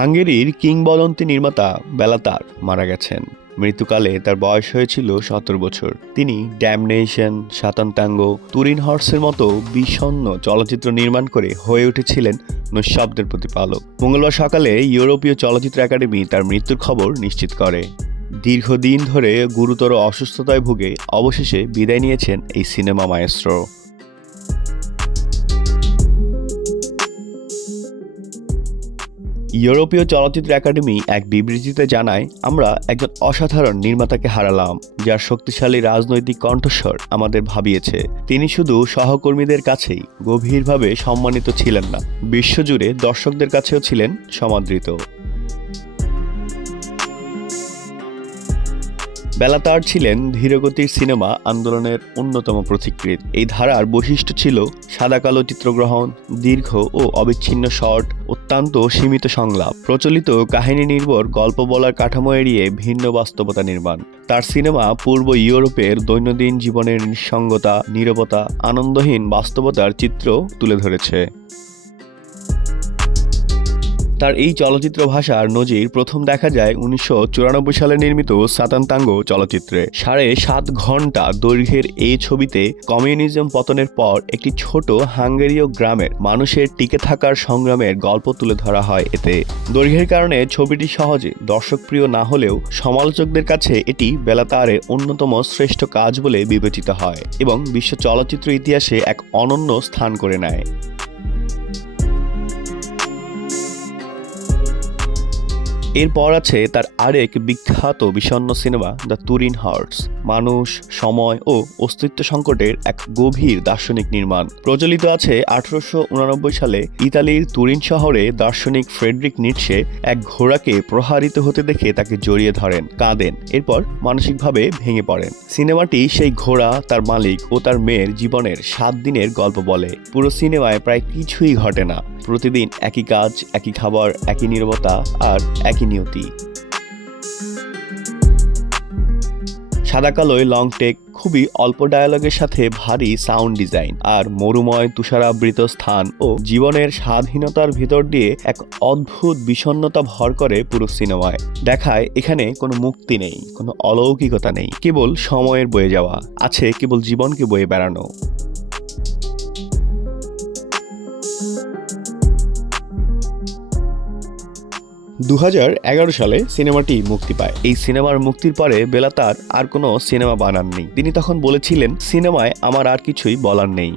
হাঙ্গেরির কিংবদন্তি নির্মাতা বেলাতার মারা গেছেন। মৃত্যুকালে তার বয়স হয়েছিল 17 বছর। তিনি ড্যামনেশন, সাতানতাঙ্গো, তুরিন হর্সের মতো বিষণ্ণ চলচ্চিত্র নির্মাণ করে হয়ে উঠেছিলেন নৈঃশব্দের প্রতিপালক। মঙ্গলবার সকালে ইউরোপীয় চলচ্চিত্র একাডেমি তার মৃত্যুর খবর নিশ্চিত করে। দীর্ঘদিন ধরে গুরুতর অসুস্থতায় ভুগে অবশেষে বিদায় নিয়েছেন এই সিনেমা মায়েস্ট্রো। ইউরোপীয় চলচ্চিত্র একাডেমি এক বিবৃতিতে জানায়, আমরা একজন অসাধারণ নির্মাতাকে হারালাম, যার শক্তিশালী রাজনৈতিক কণ্ঠস্বর আমাদের ভাবিয়েছে। তিনি শুধু সহকর্মীদের কাছেই গভীরভাবে সম্মানিত ছিলেন না, বিশ্বজুড়ে দর্শকদের কাছেও ছিলেন সমাদৃত। বেলাতার ছিলেন ধীরগতির সিনেমা আন্দোলনের অন্যতম পথিকৃৎ। এই ধারার বৈশিষ্ট্য ছিল সাদা কালো চিত্রগ্রহণ, দীর্ঘ ও অবিচ্ছিন্ন শট, অত্যন্ত সীমিত সংলাপ, প্রচলিত কাহিনী নির্ভর গল্প বলার কাঠামো এড়িয়ে ভিন্ন বাস্তবতা নির্মাণ। তার সিনেমা পূর্ব ইউরোপের দৈনন্দিন জীবনের নিঃসঙ্গতা, নীরবতা, আনন্দহীন বাস্তবতার চিত্র তুলে ধরেছে। তার এই চলচ্চিত্র ভাষার নজির প্রথম দেখা যায় 1994 সালে নির্মিত সাতানতাঙ্গো চলচ্চিত্রে। 7.5 ঘন্টা দৈর্ঘ্যের এই ছবিতে কমিউনিজম পতনের পর একটি ছোট হাঙ্গেরীয় গ্রামের মানুষের টিকে থাকার সংগ্রামের গল্প তুলে ধরা হয়। এতে দৈর্ঘ্যের কারণে ছবিটি সহজে দর্শকপ্রিয় না হলেও সমালোচকদের কাছে এটি বেলাতারের অন্যতম শ্রেষ্ঠ কাজ বলে বিবেচিত হয় এবং বিশ্ব চলচ্চিত্র ইতিহাসে এক অনন্য স্থান করে নেয়। এরপর আছে তার আরেক বিখ্যাত বিষণ্ণ সিনেমা দ্য তুরিন হর্স। মানুষ, সময় ও অস্তিত্ব সংকটের এক গভীর দার্শনিক নির্মাণ। প্রচলিত আছে 1889 সালে ইতালির তুরিন শহরে দার্শনিক ফ্রেডরিক নিটশে এক ঘোড়াকে প্রহারিত হতে দেখে তাকে জড়িয়ে ধরেন, কাঁদেন, এরপর মানসিকভাবে ভেঙে পড়েন। সিনেমাটি সেই ঘোড়া, তার মালিক ও তার মেয়ের জীবনের 7 দিনের গল্প বলে। পুরো সিনেমায় প্রায় কিছুই ঘটে না, প্রতিদিন একই কাজ, একই খাবার, একই নীরবতা আর একই নিয়তি। সাদা কালোয় লং টেক, খুবই অল্প ডায়ালগের সাথে ভারী সাউন্ড ডিজাইন আর মরুময় তুষারাবৃত স্থান ও জীবনের স্বাধীনতার ভিতর দিয়ে এক অদ্ভুত বিষণ্ণতা ভর করে পুরো সিনেমায়। দেখায় এখানে কোনো মুক্তি নেই, কোনো অলৌকিকতা নেই, কেবল সময়ের বয়ে যাওয়া, আছে কেবল জীবনকে বয়ে বেড়ানো। 2011 সালে সিনেমাটি মুক্তি পায়। এই সিনেমার মুক্তির পরে বেলাতার আর কোনো সিনেমা বানাননি। তিনি তখন বলেছিলেন, সিনেমায় আমার আর কিছুই বলার নেই।